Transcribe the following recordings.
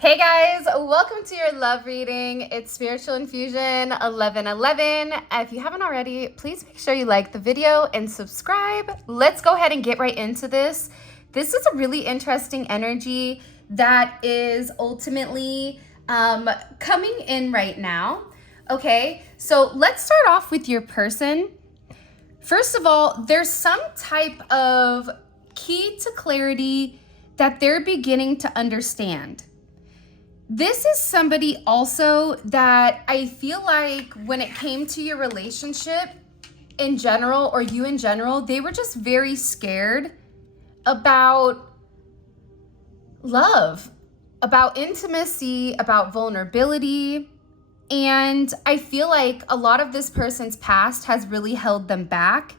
Hey guys, welcome to your love reading. It's Spiritual Infusion 1111. If you haven't already, please make sure you like the video and subscribe. Let's go ahead and get right into this. This is a really interesting energy that is ultimately coming in right now. Okay, so let's start off with your person. First of all, there's some type of key to clarity that they're beginning to understand. This is somebody also that I feel like when it came to your relationship in general, or you in general, they were just very scared about love, about intimacy, about vulnerability. And I feel like a lot of this person's past has really held them back.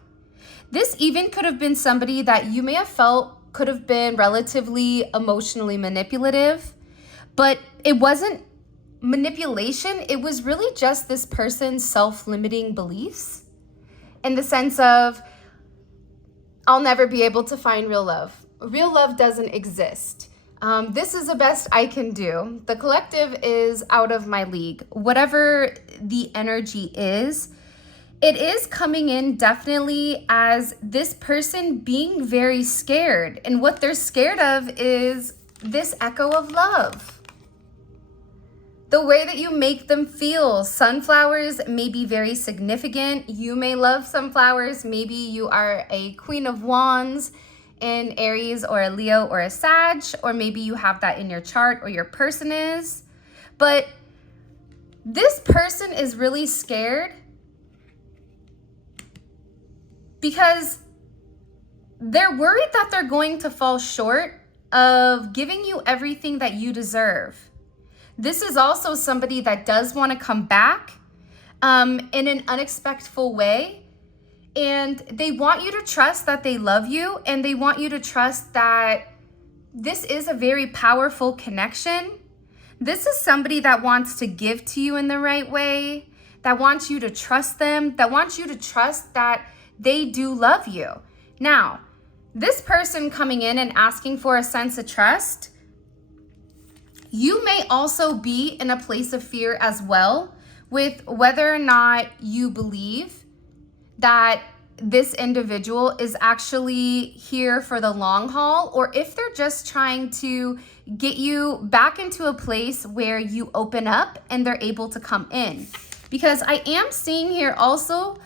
This even could have been somebody that you may have felt could have been relatively emotionally manipulative. But it wasn't manipulation. It was really just this person's self-limiting beliefs in the sense of, I'll never be able to find real love. Real love doesn't exist. This is the best I can do. The collective is out of my league. Whatever the energy is, it is coming in definitely as this person being very scared. And what they're scared of is this echo of love. The way that you make them feel. Sunflowers may be very significant. You may love sunflowers. Maybe you are a Queen of Wands in Aries or a Leo or a Sag, or maybe you have that in your chart or your person is. But this person is really scared because they're worried that they're going to fall short of giving you everything that you deserve. This is also somebody that does want to come back in an unexpected way. And they want you to trust that they love you, and they want you to trust that this is a very powerful connection. This is somebody that wants to give to you in the right way, that wants you to trust them, that wants you to trust that they do love you. Now, this person coming in and asking for a sense of trust, you may also be in a place of fear as well with whether or not you believe that this individual is actually here for the long haul, or if they're just trying to get you back into a place where you open up and they're able to come in. Because I am seeing here also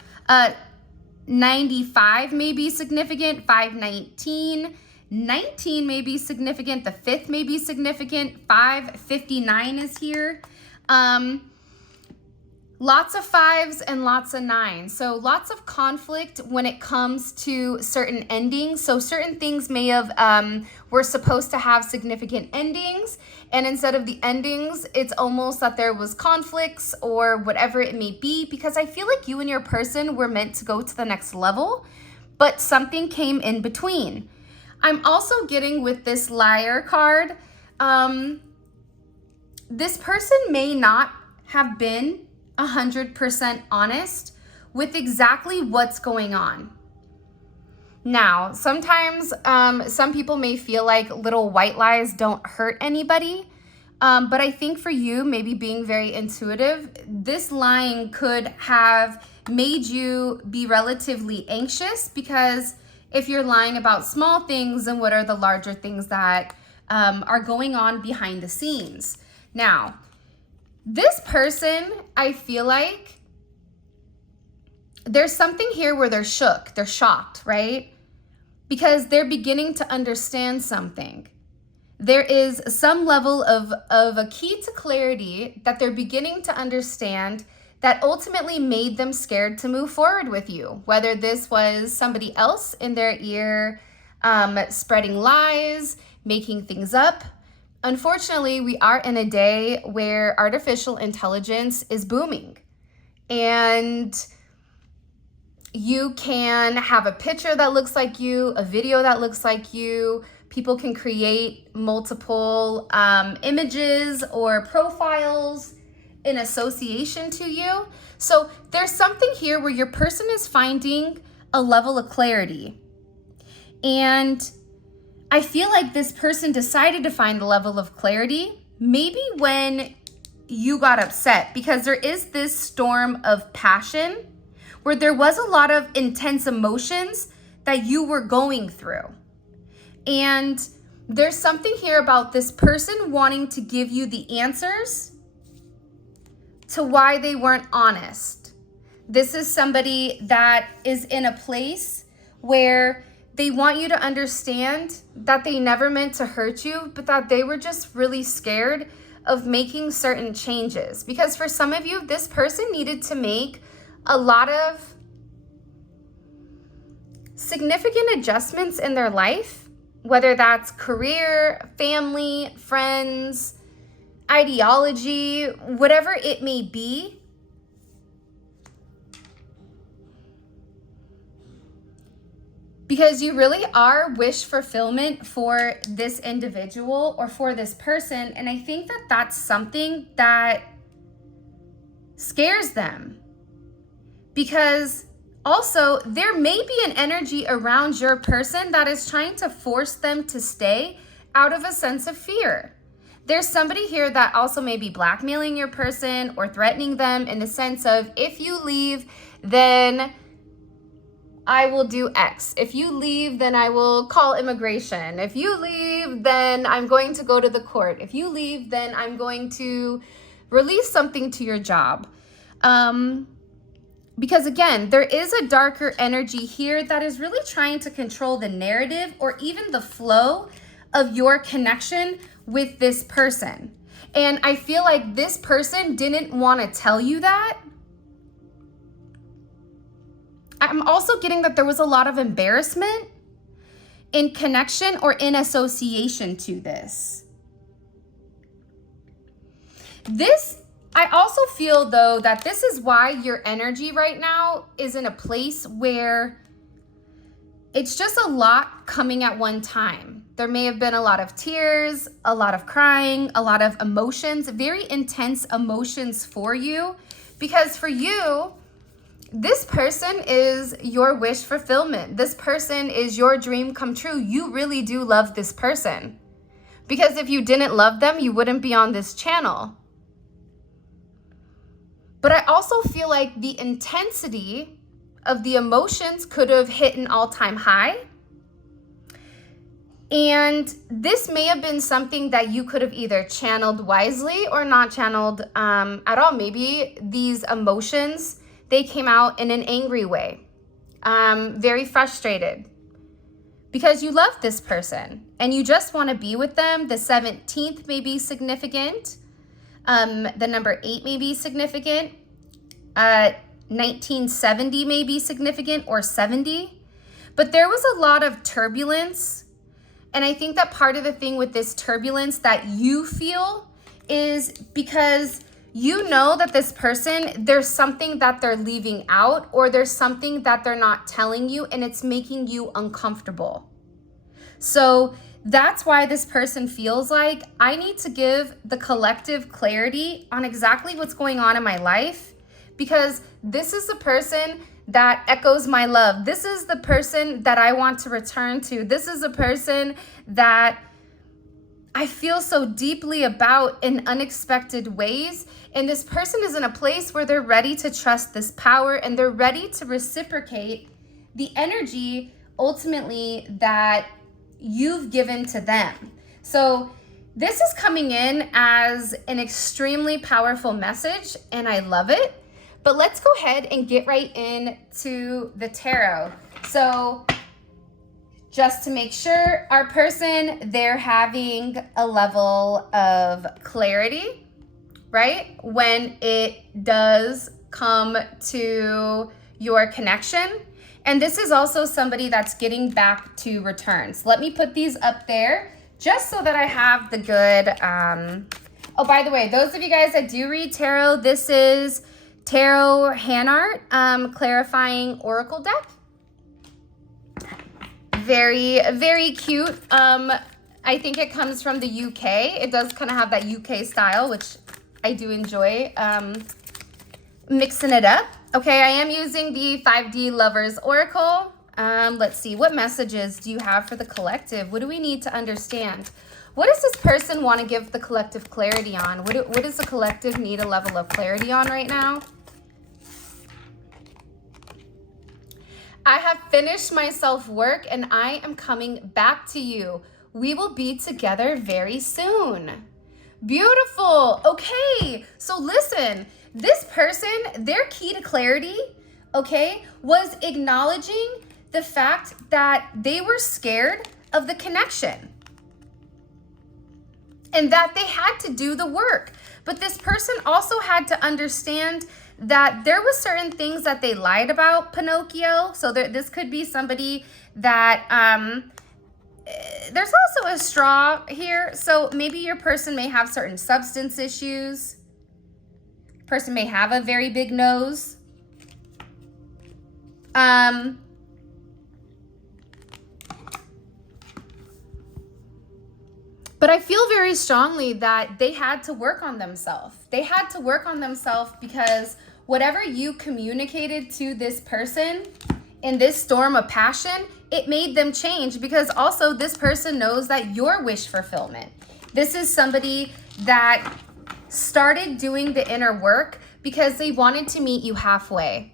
95 may be significant, 519, 19 may be significant, the 5th may be significant, 559 is here. Lots of 5s and lots of 9s. So lots of conflict when it comes to certain endings. So certain things may have, were supposed to have significant endings. And instead of the endings, it's almost that there was conflicts or whatever it may be. Because I feel like you and your person were meant to go to the next level, but something came in between. I'm also getting with this Liar card, this person may not have been 100% honest with exactly what's going on. Now, sometimes some people may feel like little white lies don't hurt anybody, but I think for you, maybe being very intuitive, this lying could have made you be relatively anxious, because if you're lying about small things, then what are the larger things that are going on behind the scenes? Now, this person, I feel like there's something here where they're shook, they're shocked, right? Because they're beginning to understand something. There is some level of a key to clarity that they're beginning to understand that ultimately made them scared to move forward with you. Whether this was somebody else in their ear, spreading lies, making things up. Unfortunately, we are in a day where artificial intelligence is booming. And you can have a picture that looks like you, a video that looks like you. People can create multiple images or profiles in association to you. So there's something here where your person is finding a level of clarity. And I feel like this person decided to find the level of clarity maybe when you got upset, because there is this storm of passion where there was a lot of intense emotions that you were going through. And there's something here about this person wanting to give you the answers to why they weren't honest. This is somebody that is in a place where they want you to understand that they never meant to hurt you, but that they were just really scared of making certain changes. Because for some of you, this person needed to make a lot of significant adjustments in their life, whether that's career, family, friends, ideology, whatever it may be. Because you really are wish fulfillment for this individual or for this person. And I think that that's something that scares them. Because also, there may be an energy around your person that is trying to force them to stay out of a sense of fear. There's somebody here that also may be blackmailing your person or threatening them in the sense of, if you leave, then I will do X. If you leave, then I will call immigration. If you leave, then I'm going to go to the court. If you leave, then I'm going to release something to your job. Because again, there is a darker energy here that is really trying to control the narrative or even the flow of your connection with this person. And I feel like this person didn't want to tell you that. I'm also getting that there was a lot of embarrassment in connection or in association to this. I also feel though that this is why your energy right now is in a place where it's just a lot coming at one time. There may have been a lot of tears, a lot of crying, a lot of emotions, very intense emotions for you. Because for you, this person is your wish fulfillment. This person is your dream come true. You really do love this person. Because if you didn't love them, you wouldn't be on this channel. But I also feel like the intensity of the emotions could have hit an all-time high. And this may have been something that you could have either channeled wisely or not channeled at all. Maybe these emotions, they came out in an angry way, very frustrated because you love this person and you just want to be with them. The 17th may be significant. The number 8 may be significant. 1970 may be significant, or 70. But there was a lot of turbulence. And I think that part of the thing with this turbulence that you feel is because you know that this person, there's something that they're leaving out, or there's something that they're not telling you, and it's making you uncomfortable. So that's why this person feels like, I need to give the collective clarity on exactly what's going on in my life, because this is the person that echoes my love. This is the person that I want to return to. This is a person that I feel so deeply about in unexpected ways. And this person is in a place where they're ready to trust this power, and they're ready to reciprocate the energy ultimately that you've given to them. So this is coming in as an extremely powerful message, and I love it. But let's go ahead and get right into the tarot. So just to make sure, our person, they're having a level of clarity, right? When it does come to your connection. And this is also somebody that's getting back to returns. Let me put these up there just so that I have the good, oh, by the way, those of you guys that do read tarot, this is Tarot Hand Art Clarifying Oracle deck. Very, very cute. I think it comes from the UK. It does kind of have that UK style, which I do enjoy mixing it up. Okay, I am using the 5D Lovers Oracle. Let's see, what messages do you have for the collective? What do we need to understand? What does this person want to give the collective clarity on? What does the collective need a level of clarity on right now? I have finished my self-work and I am coming back to you. We will be together very soon. Beautiful. Okay, so listen, this person, their key to clarity, okay, was acknowledging the fact that they were scared of the connection and that they had to do the work. But this person also had to understand that there was certain things that they lied about, Pinocchio. So this could be somebody that, there's also a straw here. So maybe your person may have certain substance issues. Person may have a very big nose. But I feel very strongly that they had to work on themselves. They had to work on themselves because whatever you communicated to this person in this storm of passion, it made them change, because also this person knows that your wish fulfillment. This is somebody that started doing the inner work because they wanted to meet you halfway.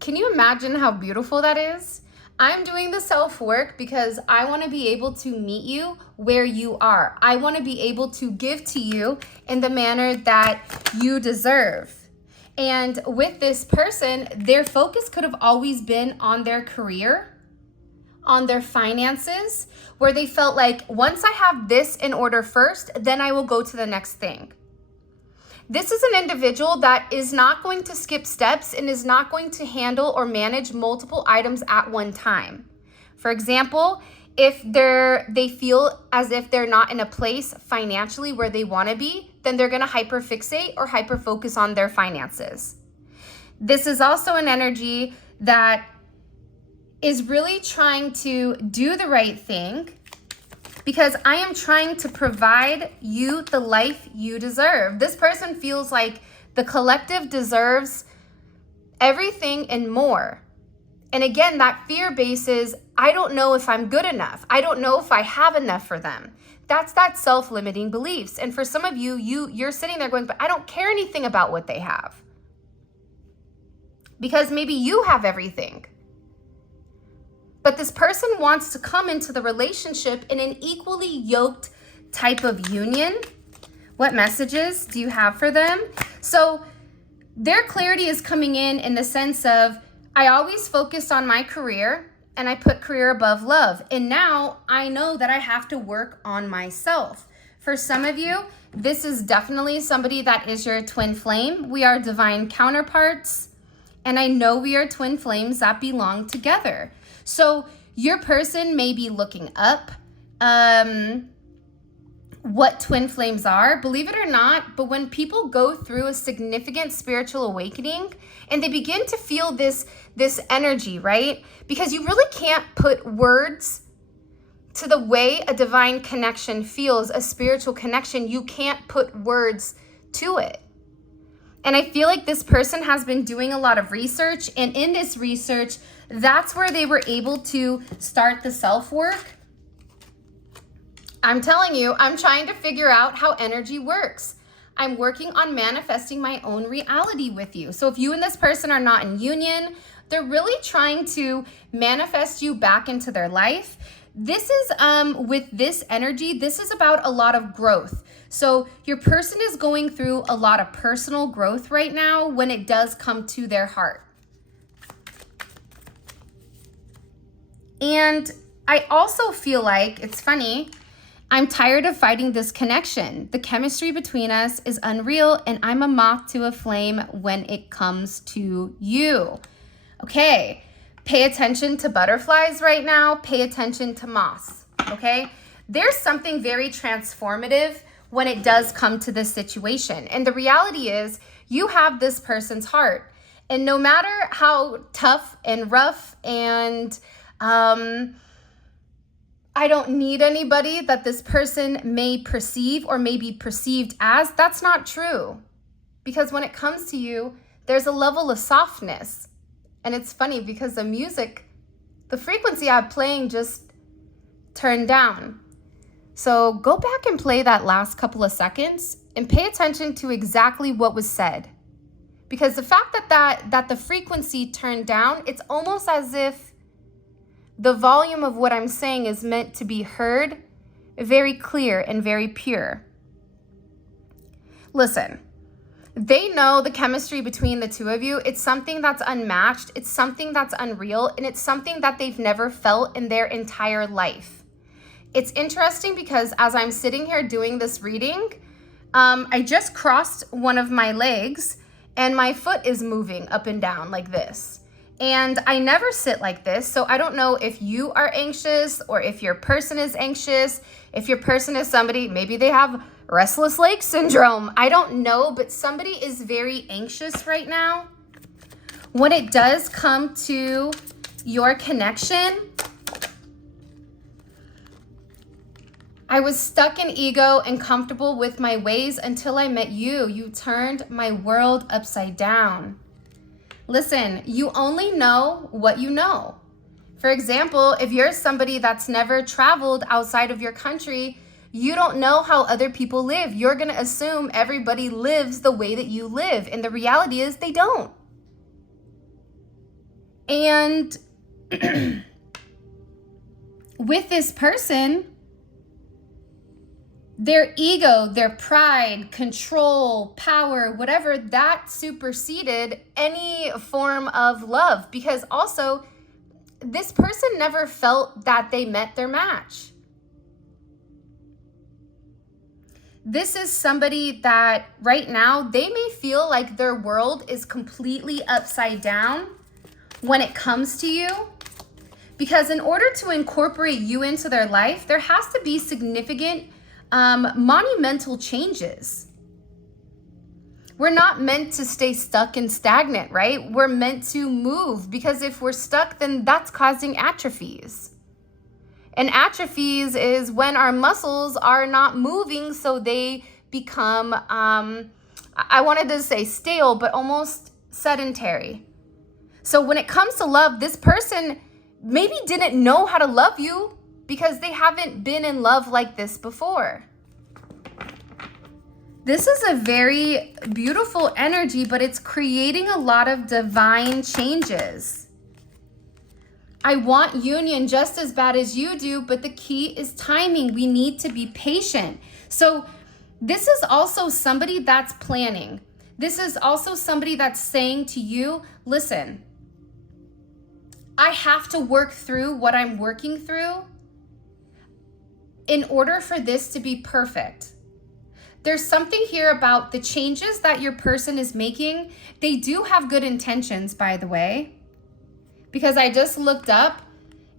Can you imagine how beautiful that is? I'm doing the self-work because I want to be able to meet you where you are. I want to be able to give to you in the manner that you deserve. And with this person, their focus could have always been on their career, on their finances, where they felt like, once I have this in order first, then I will go to the next thing. This is an individual that is not going to skip steps and is not going to handle or manage multiple items at one time. For example, if they feel as if they're not in a place financially where they want to be, then they're going to hyperfixate or hyperfocus on their finances. This is also an energy that is really trying to do the right thing, because I am trying to provide you the life you deserve. This person feels like the collective deserves everything and more. And again, that fear base is, I don't know if I'm good enough. I don't know if I have enough for them. That's that self-limiting beliefs. And for some of you, you're sitting there going, but I don't care anything about what they have. Because maybe you have everything. But this person wants to come into the relationship in an equally yoked type of union. What messages do you have for them? So their clarity is coming in the sense of, I always focused on my career and I put career above love. And now I know that I have to work on myself. For some of you, this is definitely somebody that is your twin flame. We are divine counterparts. And I know we are twin flames that belong together. So your person may be looking up what twin flames are, believe it or not, but when people go through a significant spiritual awakening and they begin to feel this energy, right? Because you really can't put words to the way a divine connection feels, a spiritual connection. You can't put words to it. And I feel like this person has been doing a lot of research, and in this research, that's where they were able to start the self-work. I'm telling you, I'm trying to figure out how energy works. I'm working on manifesting my own reality with you. So if you and this person are not in union, they're really trying to manifest you back into their life. This is, with this energy, this is about a lot of growth. So your person is going through a lot of personal growth right now when it does come to their heart. And I also feel like, it's funny, I'm tired of fighting this connection. The chemistry between us is unreal, and I'm a moth to a flame when it comes to you. Okay, pay attention to butterflies right now. Pay attention to moths, okay? There's something very transformative when it does come to this situation. And the reality is, you have this person's heart. And no matter how tough and rough and I don't need anybody that this person may perceive or may be perceived as, that's not true. Because when it comes to you, there's a level of softness. And it's funny because the music, the frequency I'm playing just turned down. So go back and play that last couple of seconds and pay attention to exactly what was said. Because the fact that the frequency turned down, it's almost as if the volume of what I'm saying is meant to be heard very clear and very pure. Listen, they know the chemistry between the two of you. It's something that's unmatched. It's something that's unreal. And it's something that they've never felt in their entire life. It's interesting because as I'm sitting here doing this reading, I just crossed one of my legs and my foot is moving up and down like this. And I never sit like this. So I don't know if you are anxious or if your person is anxious. If your person is somebody, maybe they have restless leg syndrome. I don't know, but somebody is very anxious right now. When it does come to your connection, I was stuck in ego and comfortable with my ways until I met you. You turned my world upside down. Listen, you only know what you know. For example, if you're somebody that's never traveled outside of your country, you don't know how other people live. You're going to assume everybody lives the way that you live. And the reality is they don't. And with this person, their ego, their pride, control, power, whatever, that superseded any form of love. Because also, this person never felt that they met their match. This is somebody that right now, they may feel like their world is completely upside down when it comes to you. Because in order to incorporate you into their life, there has to be significant monumental changes. We're not meant to stay stuck and stagnant, right? We're meant to move, because if we're stuck, then that's causing atrophies. And atrophies is when our muscles are not moving, so they become, I wanted to say stale, but almost sedentary. So when it comes to love, this person maybe didn't know how to love you because they haven't been in love like this before. This is a very beautiful energy, but it's creating a lot of divine changes. I want union just as bad as you do, but the key is timing. We need to be patient. So this is also somebody that's planning. This is also somebody that's saying to you, listen, I have to work through what I'm working through in order for this to be perfect. There's something here about the changes that your person is making. They do have good intentions, by the way, because I just looked up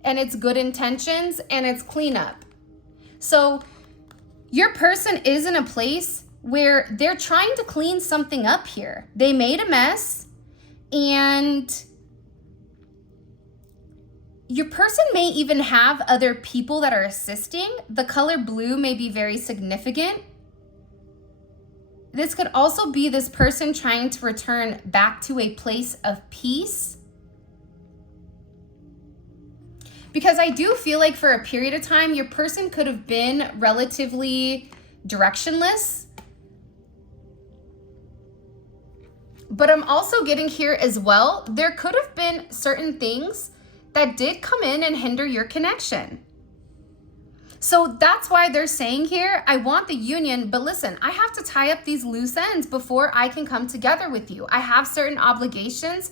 and it's good intentions and it's cleanup. So your person is in a place where they're trying to clean something up here. They made a mess, and your person may even have other people that are assisting. The color blue may be very significant. This could also be this person trying to return back to a place of peace. Because I do feel like for a period of time, your person could have been relatively directionless. But I'm also getting here as well, there could have been certain things that did come in and hinder your connection. So that's why they're saying here, I want the union, but listen, I have to tie up these loose ends before I can come together with you. I have certain obligations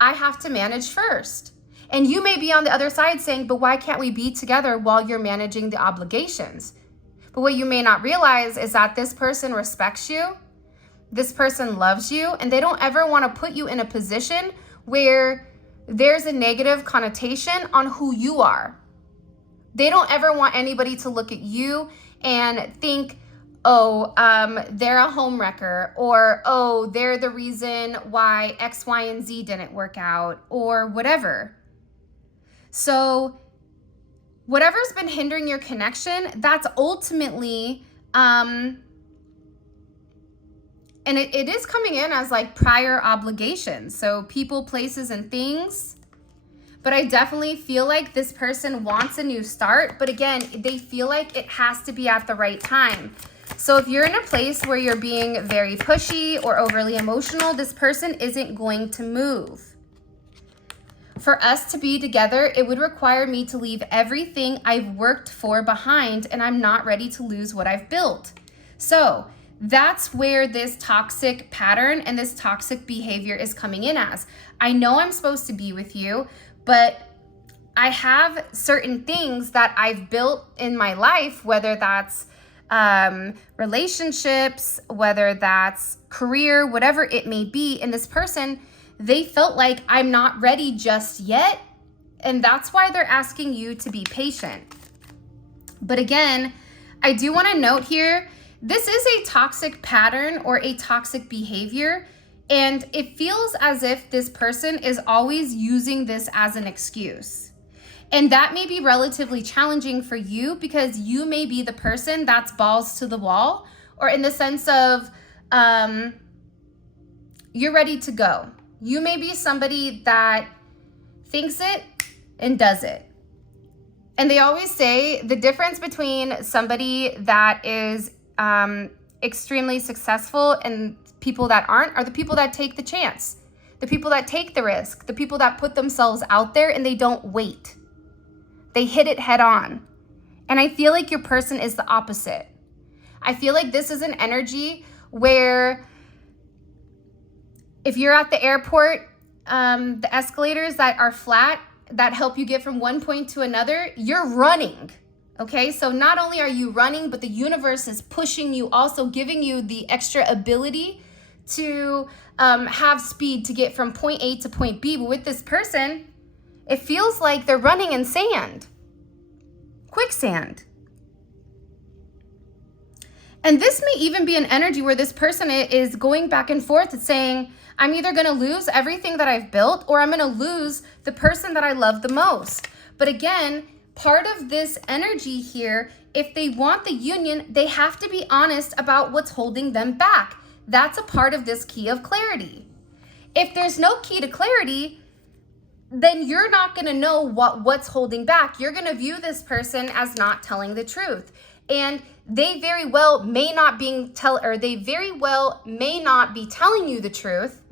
I have to manage first. And you may be on the other side saying, but why can't we be together while you're managing the obligations? But what you may not realize is that this person respects you, this person loves you, and they don't ever want to put you in a position where there's a negative connotation on who you are. They don't ever want anybody to look at you and think, oh, they're a homewrecker, or, oh, they're the reason why X, Y, and Z didn't work out, or whatever. So whatever's been hindering your connection, that's ultimately, and it is coming in as like prior obligations. So people, places, and things. but I definitely feel like this person wants a new start. But again, they feel like it has to be at the right time. So if you're in a place where you're being very pushy or overly emotional, this person isn't going to move. For us to be together, it would require me to leave everything I've worked for behind, and I'm not ready to lose what I've built. So that's where this toxic pattern and this toxic behavior is coming in as. I know I'm supposed to be with you, but I have certain things that I've built in my life, whether that's relationships, whether that's career, whatever it may be. And this person, they felt like I'm not ready just yet. And that's why they're asking you to be patient. But again, I do want to note here, this is a toxic pattern or a toxic behavior. And it feels as if this person is always using this as an excuse. And that may be relatively challenging for you because you may be the person that's balls to the wall, or in the sense of you're ready to go. You may be somebody that thinks it and does it. And they always say the difference between somebody that is extremely successful and people that aren't are the people that take the chance, the people that take the risk, the people that put themselves out there and they don't wait. They hit it head on. And I feel like your person is the opposite. I feel like this is an energy where if you're at the airport, the escalators that are flat, that help you get from one point to another, you're running. Okay, so not only are you running, but the universe is pushing you, also giving you the extra ability to have speed to get from point A to point B. But with this person, it feels like they're running in sand, quicksand. And this may even be an energy where this person is going back and forth and saying, I'm either going to lose everything that I've built or I'm going to lose the person that I love the most. But again, part of this energy here, if they want the union, they have to be honest about what's holding them back. That's a part of this key of clarity. If there's no key to clarity, then you're not going to know what's holding back. You're going to view this person as not telling the truth. And they very well may not be telling you the truth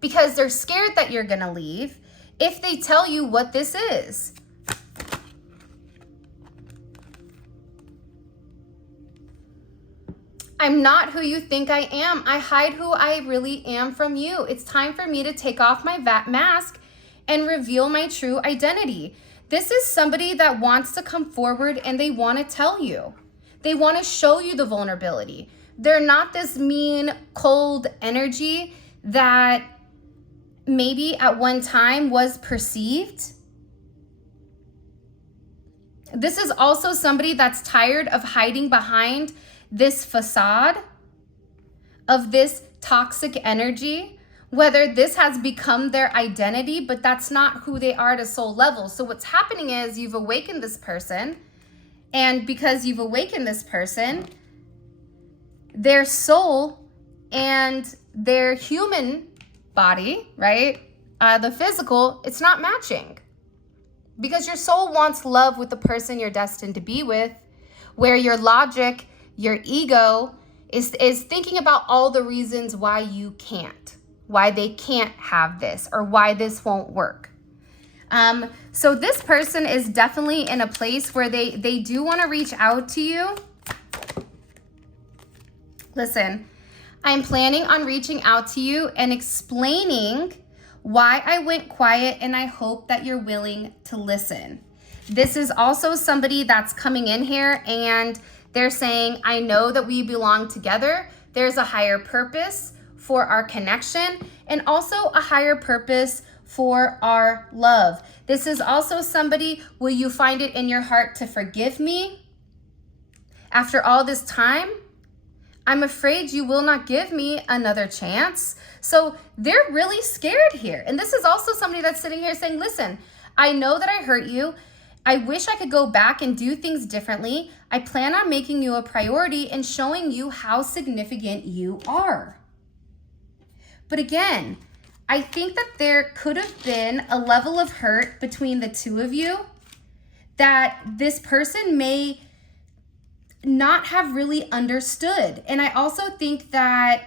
because they're scared that you're going to leave if they tell you what this is. I'm not who you think I am. I hide who I really am from you. It's time for me to take off my mask and reveal my true identity. This is somebody that wants to come forward and they want to tell you. They want to show you the vulnerability. They're not this mean, cold energy that maybe at one time was perceived. This is also somebody that's tired of hiding behind this facade of this toxic energy, whether this has become their identity, but that's not who they are at a soul level. So what's happening is you've awakened this person, and because you've awakened this person, their soul and their human body, right? The physical, it's not matching. Because your soul wants love with the person you're destined to be with, where your logic, your ego is thinking about all the reasons why you can't, why they can't have this, or why this won't work. So this person is definitely in a place where they do want to reach out to you. Listen, I'm planning on reaching out to you and explaining why I went quiet, and I hope that you're willing to listen. This is also somebody that's coming in here and they're saying, I know that we belong together. There's a higher purpose for our connection and also a higher purpose for our love. This is also somebody, will you find it in your heart to forgive me? After all this time, I'm afraid you will not give me another chance. So they're really scared here. And this is also somebody that's sitting here saying, listen, I know that I hurt you. I wish I could go back and do things differently. I plan on making you a priority and showing you how significant you are. But again, I think that there could have been a level of hurt between the two of you that this person may not have really understood. And I also think that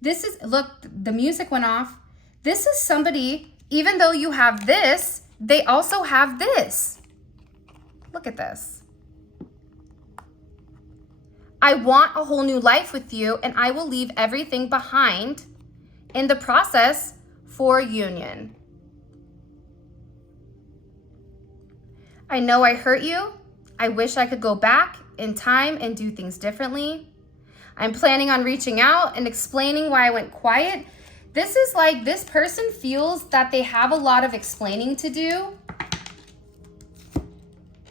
this is, look, the music went off. This is somebody, even though you have this, they also have this. Look at this. I want a whole new life with you, and I will leave everything behind in the process for union. I know I hurt you. I wish I could go back in time and do things differently. I'm planning on reaching out and explaining why I went quiet. This is like, this person feels that they have a lot of explaining to do.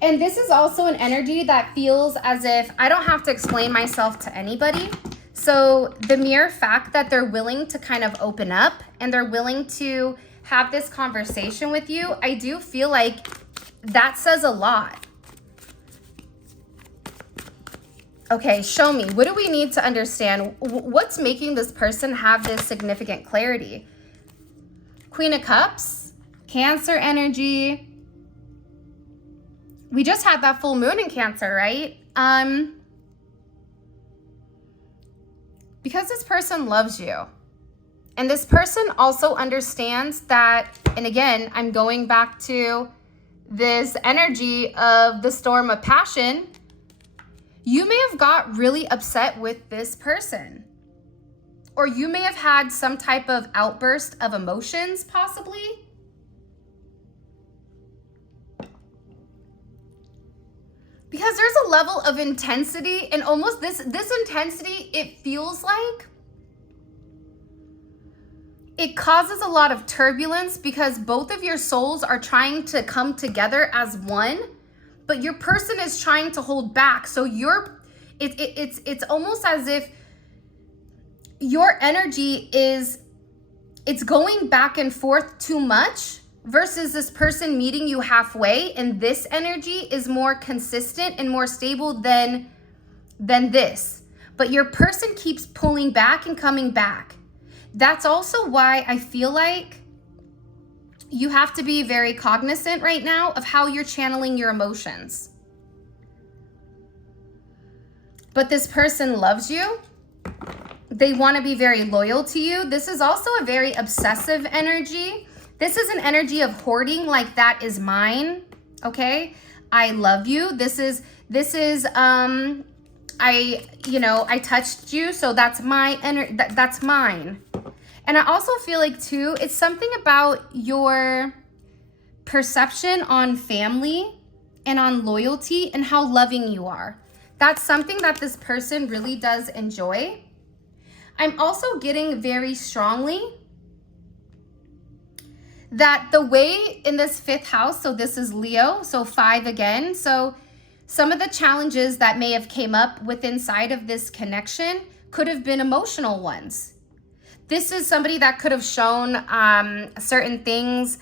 And this is also an energy that feels as if I don't have to explain myself to anybody. So the mere fact that they're willing to kind of open up and they're willing to have this conversation with you, I do feel like that says a lot. Okay, show me. What do we need to understand? What's making this person have this significant clarity? Queen of Cups, Cancer energy. We just had that full moon in Cancer, right? Because this person loves you. And this person also understands that, and again, I'm going back to this energy of the storm of passion. You may have got really upset with this person. Or you may have had some type of outburst of emotions, possibly. Because there's a level of intensity, and almost this intensity, it feels like it causes a lot of turbulence because both of your souls are trying to come together as one, but your person is trying to hold back. So it's almost as if your energy it's going back and forth too much versus this person meeting you halfway, and this energy is more consistent and more stable than this. But your person keeps pulling back and coming back. That's also why I feel like you have to be very cognizant right now of how you're channeling your emotions. But this person loves you. They want to be very loyal to you. This is also a very obsessive energy. This is an energy of hoarding, like that is mine, okay? I love you. This is I touched you, so that's my energy, that's mine. And I also feel like too, it's something about your perception on family and on loyalty and how loving you are. That's something that this person really does enjoy. I'm also getting very strongly that the way in this fifth house, so this is Leo, so 5 again. So some of the challenges that may have came up with inside of this connection could have been emotional ones. This is somebody that could have shown certain things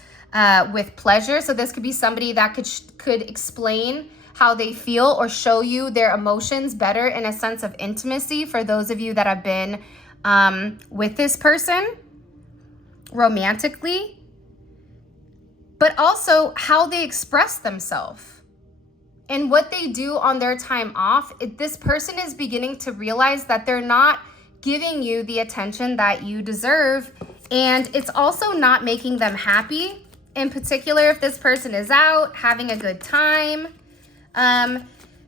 with pleasure. So this could be somebody that could explain how they feel or show you their emotions better in a sense of intimacy for those of you that have been with this person romantically. But also how they express themselves and what they do on their time off. This person is beginning to realize that they're not giving you the attention that you deserve, and it's also not making them happy. In particular, if this person is out having a good time,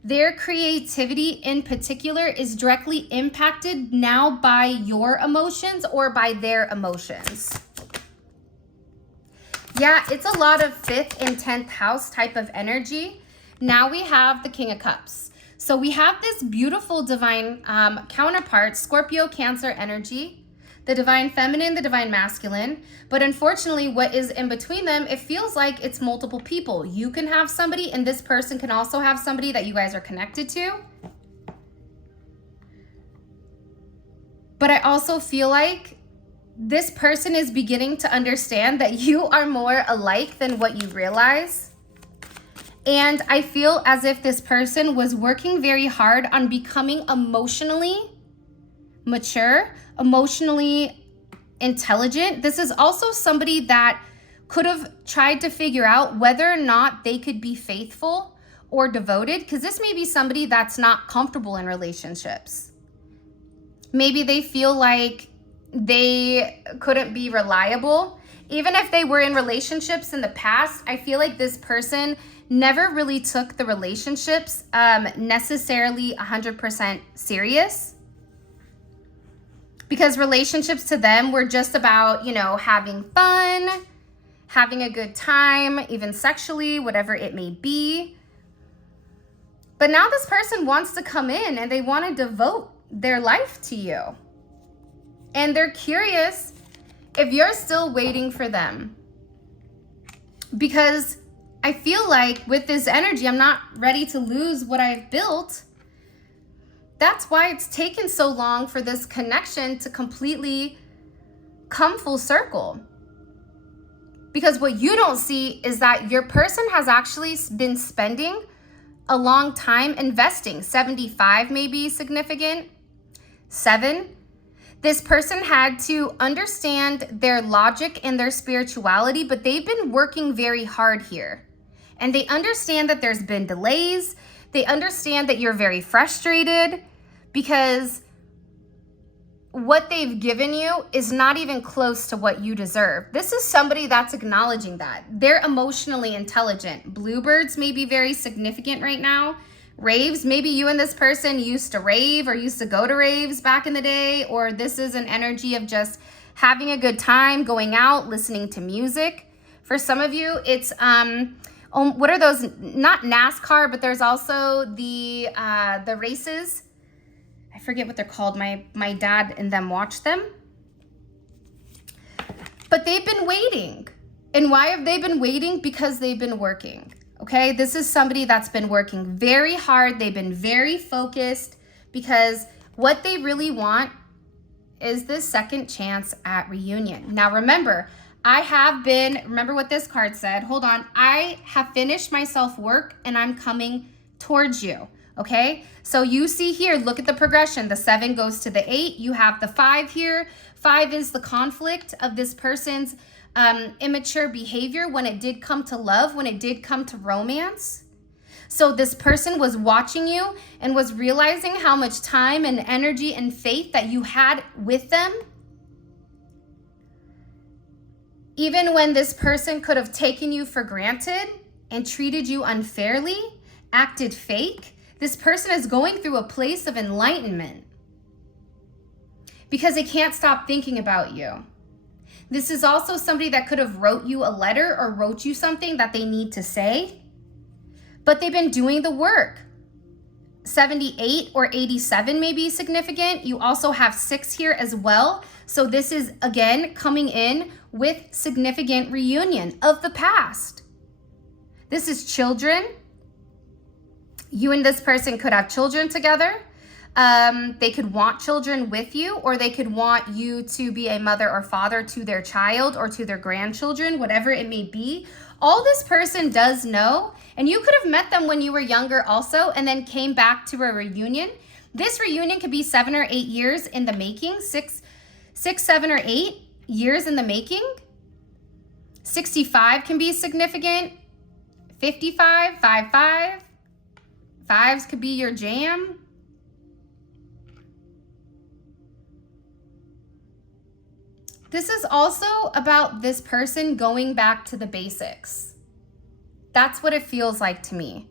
their creativity in particular is directly impacted now by your emotions or by their emotions. Yeah, it's a lot of 5th and 10th house type of energy. Now we have the King of Cups. So we have this beautiful divine counterpart, Scorpio, Cancer energy, the divine feminine, the divine masculine. But unfortunately, what is in between them, it feels like it's multiple people. You can have somebody, and this person can also have somebody that you guys are connected to. But I also feel like this person is beginning to understand that you are more alike than what you realize. And I feel as if this person was working very hard on becoming emotionally mature, emotionally intelligent. This is also somebody that could have tried to figure out whether or not they could be faithful or devoted, because this may be somebody that's not comfortable in relationships. Maybe they feel like they couldn't be reliable. Even if they were in relationships in the past, I feel like this person never really took the relationships necessarily 100% serious, because relationships to them were just about, you know, having fun, having a good time, even sexually, whatever it may be. But now this person wants to come in and they want to devote their life to you. And they're curious if you're still waiting for them. Because I feel like with this energy, I'm not ready to lose what I've built. That's why it's taken so long for this connection to completely come full circle. Because what you don't see is that your person has actually been spending a long time investing. 75 may be significant. 7. This person had to understand their logic and their spirituality, but they've been working very hard here. And they understand that there's been delays. They understand that you're very frustrated because what they've given you is not even close to what you deserve. This is somebody that's acknowledging that. They're emotionally intelligent. Bluebirds may be very significant right now. Raves, maybe you and this person used to rave or used to go to raves back in the day, or this is an energy of just having a good time, going out, listening to music. For some of you, it's what are those? Not NASCAR, but there's also the races. I forget what they're called. My dad and them watch them. But they've been waiting. And why have they been waiting? Because they've been working. Okay, this is somebody that's been working very hard. They've been very focused, because what they really want is this second chance at reunion. Now remember, remember what this card said. Hold on. I have finished my self-work and I'm coming towards you. Okay, so you see here, look at the progression. The 7 goes to the 8. You have the 5 here. 5 is the conflict of this person's immature behavior when it did come to love, when it did come to romance. So this person was watching you and was realizing how much time and energy and faith that you had with them. Even when this person could have taken you for granted and treated you unfairly, acted fake, this person is going through a place of enlightenment because they can't stop thinking about you. This is also somebody that could have wrote you a letter or wrote you something that they need to say, but they've been doing the work. 78 or 87 may be significant. You also have 6 here as well. So this is, again, coming in with significant reunion of the past. This is children. You and this person could have children together. They could want children with you, or they could want you to be a mother or father to their child or to their grandchildren, whatever it may be. All this person does know, and you could have met them when you were younger also and then came back to a reunion. This reunion could be 7 or 8 years in the making, 6, 7 or 8 years in the making. 65 can be significant. 55, 5. 5s could be your jam. This is also about this person going back to the basics. That's what it feels like to me.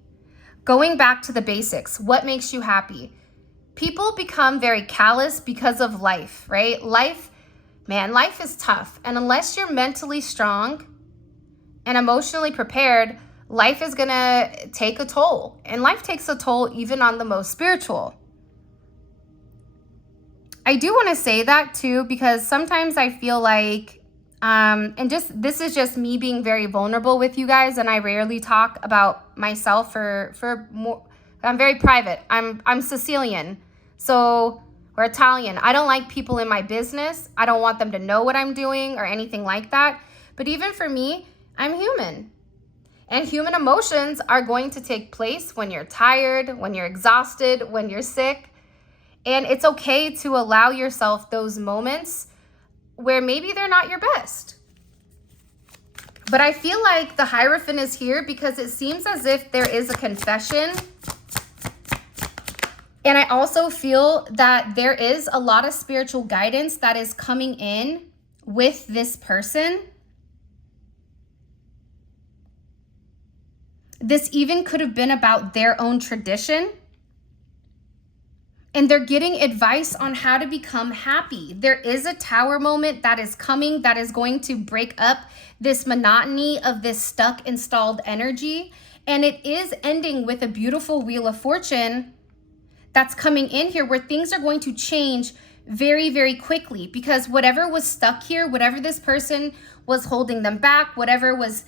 Going back to the basics. What makes you happy? People become very callous because of life, right? Life is tough. And unless you're mentally strong and emotionally prepared, life is gonna take a toll. And life takes a toll even on the most spiritual. I do want to say that too, because sometimes I feel like, this is just me being very vulnerable with you guys, and I rarely talk about myself for more. I'm very private. I'm Sicilian, or Italian. I don't like people in my business. I don't want them to know what I'm doing or anything like that. But even for me, I'm human. And human emotions are going to take place when you're tired, when you're exhausted, when you're sick. And it's okay to allow yourself those moments where maybe they're not your best. But I feel like the Hierophant is here because it seems as if there is a confession. And I also feel that there is a lot of spiritual guidance that is coming in with this person. This even could have been about their own tradition. And they're getting advice on how to become happy. There is a Tower moment that is coming that is going to break up this monotony of this stuck, installed energy. And it is ending with a beautiful Wheel of Fortune that's coming in here where things are going to change very, very quickly, because whatever was stuck here, whatever this person was holding them back, whatever was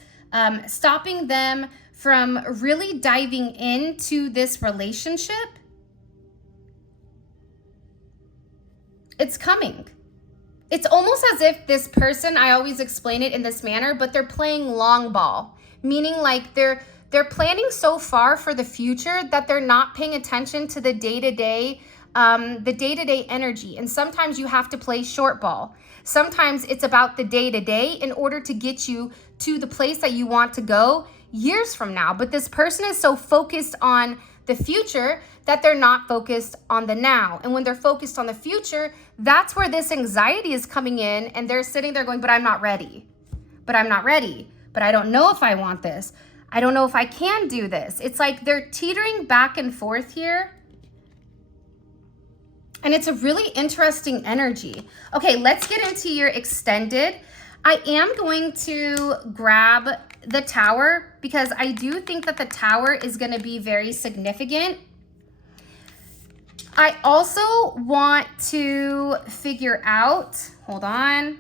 stopping them from really diving into this relationship, it's coming. It's almost as if this person, I always explain it in this manner, but they're playing long ball, meaning like they're planning so far for the future that they're not paying attention to the day-to-day energy. And sometimes you have to play short ball. Sometimes it's about the day-to-day in order to get you to the place that you want to go years from now. But this person is so focused on the future that they're not focused on the now. And when they're focused on the future, that's where this anxiety is coming in, and they're sitting there going, but I'm not ready. But I'm not ready. But I don't know if I want this. I don't know if I can do this. It's like they're teetering back and forth here. And it's a really interesting energy. Okay, let's get into your extended. I am going to grab the Tower because I do think that the Tower is going to be very significant. I also want to figure out, hold on.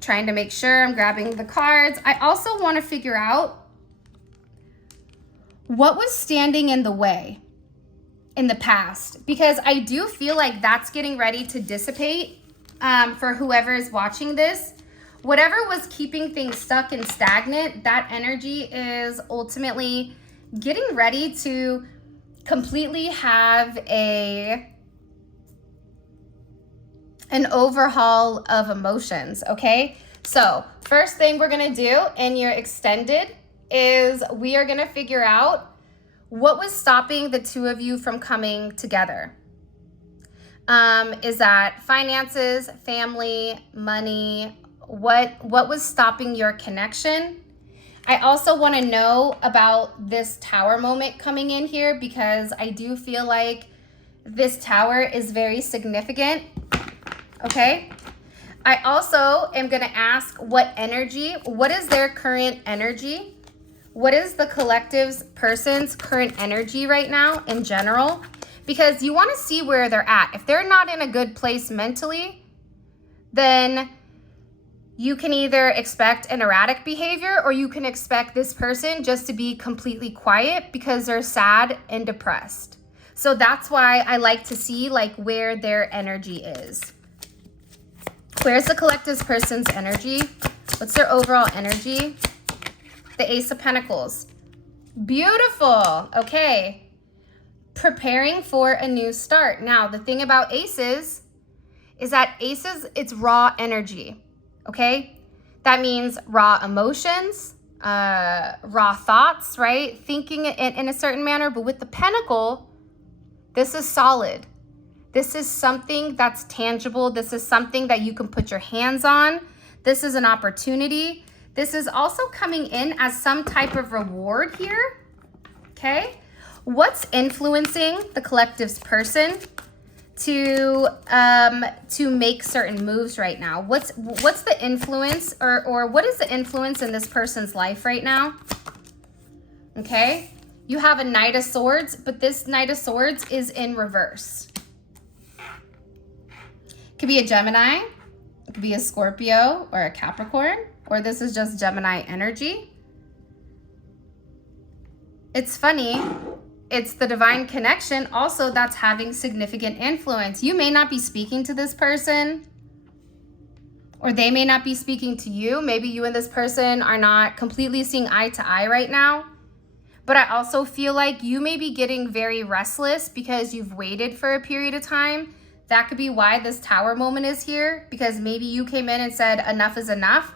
Trying to make sure I'm grabbing the cards. I also want to figure out what was standing in the way in the past, because I do feel like that's getting ready to dissipate for whoever is watching this. Whatever was keeping things stuck and stagnant, that energy is ultimately getting ready to completely have an overhaul of emotions, okay? So first thing we're gonna do in your extended is we are gonna figure out what was stopping the two of you from coming together. Is that finances, family, money? What was stopping your connection? I also want to know about this Tower moment coming in here, because I do feel like this Tower is very significant. Okay. I also am going to ask what is their current energy? What is the collective's person's current energy right now in general? Because you want to see where they're at. If they're not in a good place mentally, then you can either expect an erratic behavior, or you can expect this person just to be completely quiet because they're sad and depressed. So that's why I like to see like where their energy is. Where's the collective's person's energy? What's their overall energy? The Ace of Pentacles. Beautiful. Okay. Preparing for a new start. Now, the thing about aces is that aces, it's raw energy. Okay? That means raw emotions, raw thoughts, right? Thinking in a certain manner. But with the Pentacle, this is solid. This is something that's tangible. This is something that you can put your hands on. This is an opportunity. This is also coming in as some type of reward here. Okay? What's influencing the collective's person to make certain moves right now? What's the influence, or what is the influence in this person's life right now? Okay? You have a Knight of Swords, but this Knight of Swords is in reverse. It could be a Gemini, it could be a Scorpio or a Capricorn, or this is just Gemini energy. It's funny. It's the divine connection also that's having significant influence. You may not be speaking to this person, or they may not be speaking to you. Maybe you and this person are not completely seeing eye to eye right now. But I also feel like you may be getting very restless because you've waited for a period of time That could be why this Tower moment is here, because maybe you came in and said, enough is enough.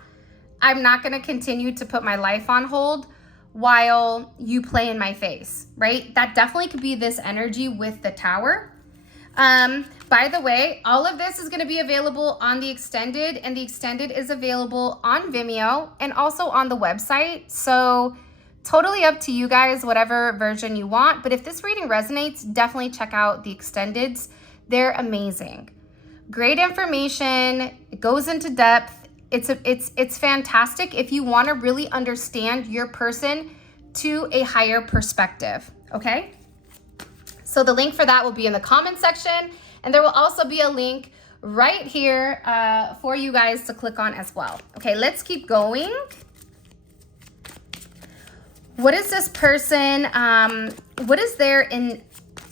I'm not going to continue to put my life on hold while you play in my face, right? That definitely could be this energy with the Tower. By the way, all of this is going to be available on the extended, and the extended is available on Vimeo and also on the website. So totally up to you guys, whatever version you want. But if this reading resonates, definitely check out the extendeds. They're amazing. Great information. It goes into depth. It's fantastic if you want to really understand your person to a higher perspective, okay? So the link for that will be in the comment section, and there will also be a link right here for you guys to click on as well. Okay, let's keep going. What is this person, what is their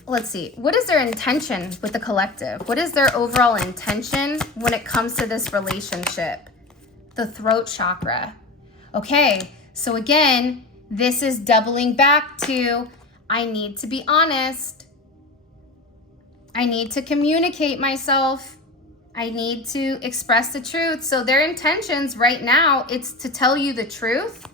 what is their intention with the collective? What is their overall intention when it comes to this relationship? The throat chakra. Okay, so again, this is doubling back to, I need to be honest. I need to communicate myself. I need to express the truth. So their intentions right now, it's to tell you the truth.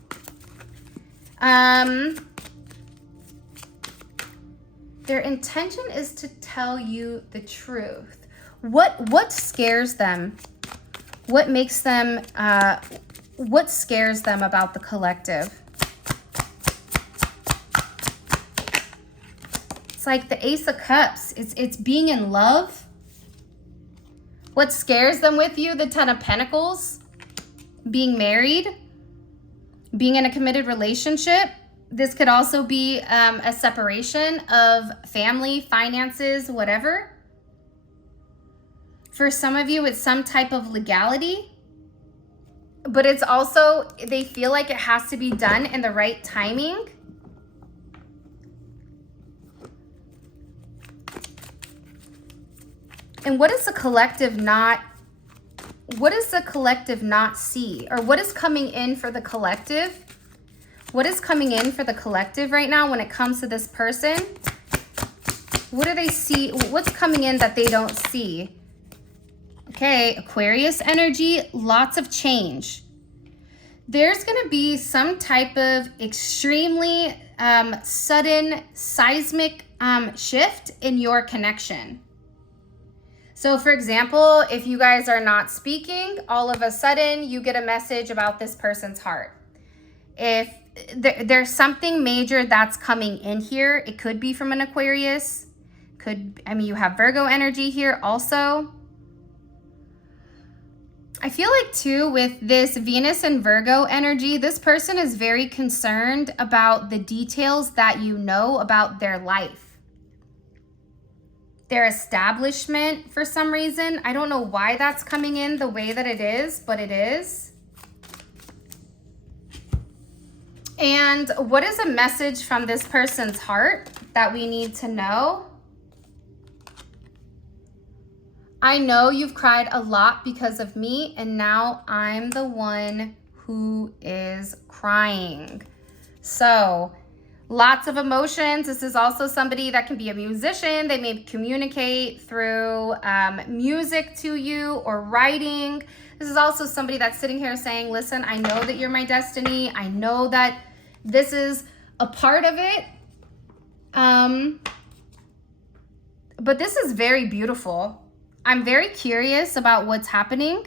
Their intention is to tell you the truth. What scares them? What makes them, what scares them about the collective? It's like the Ace of Cups. It's being in love. What scares them with you? The Ten of Pentacles. Being married. Being in a committed relationship. This could also be a separation of family, finances, whatever. For some of you, it's some type of legality. But it's also, they feel like it has to be done in the right timing. And what does the collective not see? Or what is coming in for the collective? What is coming in for the collective right now when it comes to this person? What do they see? What's coming in that they don't see? Okay, Aquarius energy, lots of change. There's going to be some type of extremely sudden seismic shift in your connection. So for example, if you guys are not speaking, all of a sudden you get a message about this person's heart. If there's something major that's coming in here, it could be from an Aquarius. You have Virgo energy here also. I feel like too, with this Venus and Virgo energy, this person is very concerned about the details that you know about their life. Their establishment for some reason. I don't know why that's coming in the way that it is, but it is. And what is a message from this person's heart that we need to know? I know you've cried a lot because of me, and now I'm the one who is crying. So lots of emotions. This is also somebody that can be a musician. They may communicate through music to you or writing. This is also somebody that's sitting here saying, listen, I know that you're my destiny. I know that this is a part of it. But this is very beautiful. I'm very curious about what's happening.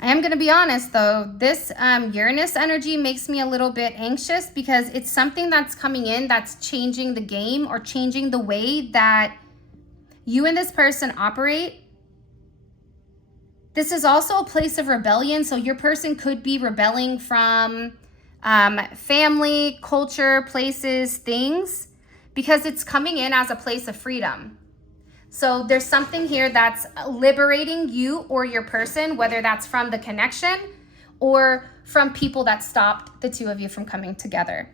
I am going to be honest though, this Uranus energy makes me a little bit anxious because it's something that's coming in that's changing the game or changing the way that you and this person operate. This is also a place of rebellion. So your person could be rebelling from family, culture, places, things, because it's coming in as a place of freedom. So there's something here that's liberating you or your person, whether that's from the connection or from people that stopped the two of you from coming together.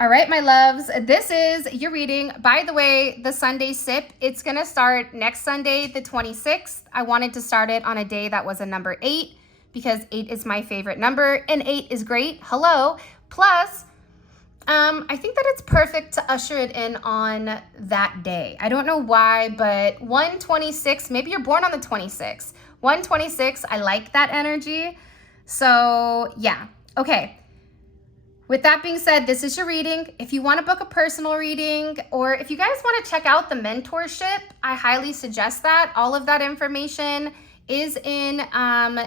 All right, my loves, this is your reading. By the way, the Sunday sip, it's going to start next Sunday, the 26th. I wanted to start it on a day that was a number 8 because 8 is my favorite number and 8 is great. Hello. Plus, I think that it's perfect to usher it in on that day. I don't know why, but 126, maybe you're born on the 26th. 126, I like that energy. So yeah, okay. With that being said, this is your reading. If you want to book a personal reading, or if you guys want to check out the mentorship, I highly suggest that. All of that information is in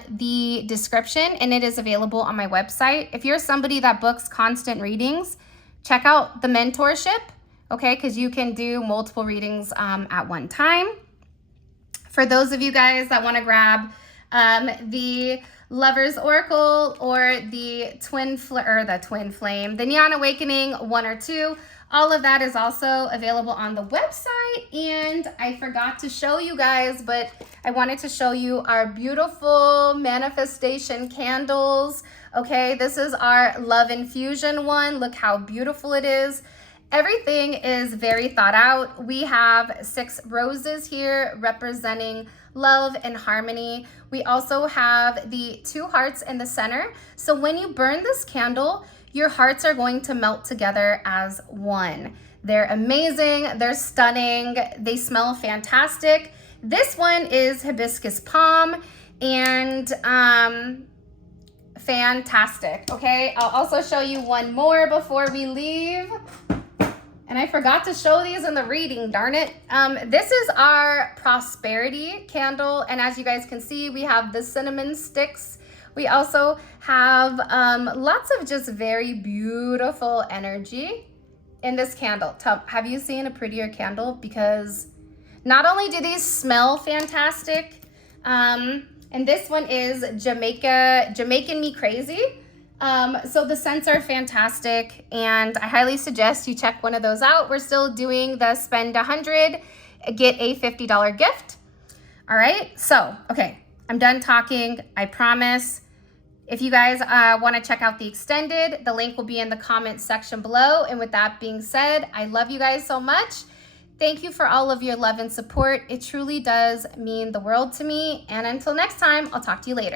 the description, and it is available on my website. If you're somebody that books constant readings, check out the mentorship, okay? Because you can do multiple readings at one time. For those of you guys that want to grab the Lover's Oracle or the TwinFlame, the Neon Awakening 1 or 2, all of that is also available on the website. And I forgot to show you guys, but I wanted to show you our beautiful manifestation candles. Okay, this is our Love Infusion one. Look how beautiful it is. Everything is very thought out. We have 6 roses here representing love and harmony. We also have the 2 hearts in the center. So when you burn this candle, your hearts are going to melt together as one. They're amazing. They're stunning. They smell fantastic. This one is hibiscus palm and fantastic. Okay, I'll also show you one more before we leave. And I forgot to show these in the reading, darn it. This is our prosperity candle. And as you guys can see, we have the cinnamon sticks. We also have lots of just very beautiful energy in this candle. Have you seen a prettier candle? Because not only do these smell fantastic, and this one is Jamaican Me Crazy. So the scents are fantastic, and I highly suggest you check one of those out. We're still doing the spend $100, get a $50 gift. All right, so, okay, I'm done talking, I promise. If you guys want to check out the extended, the link will be in the comments section below. And with that being said, I love you guys so much. Thank you for all of your love and support. It truly does mean the world to me. And until next time, I'll talk to you later.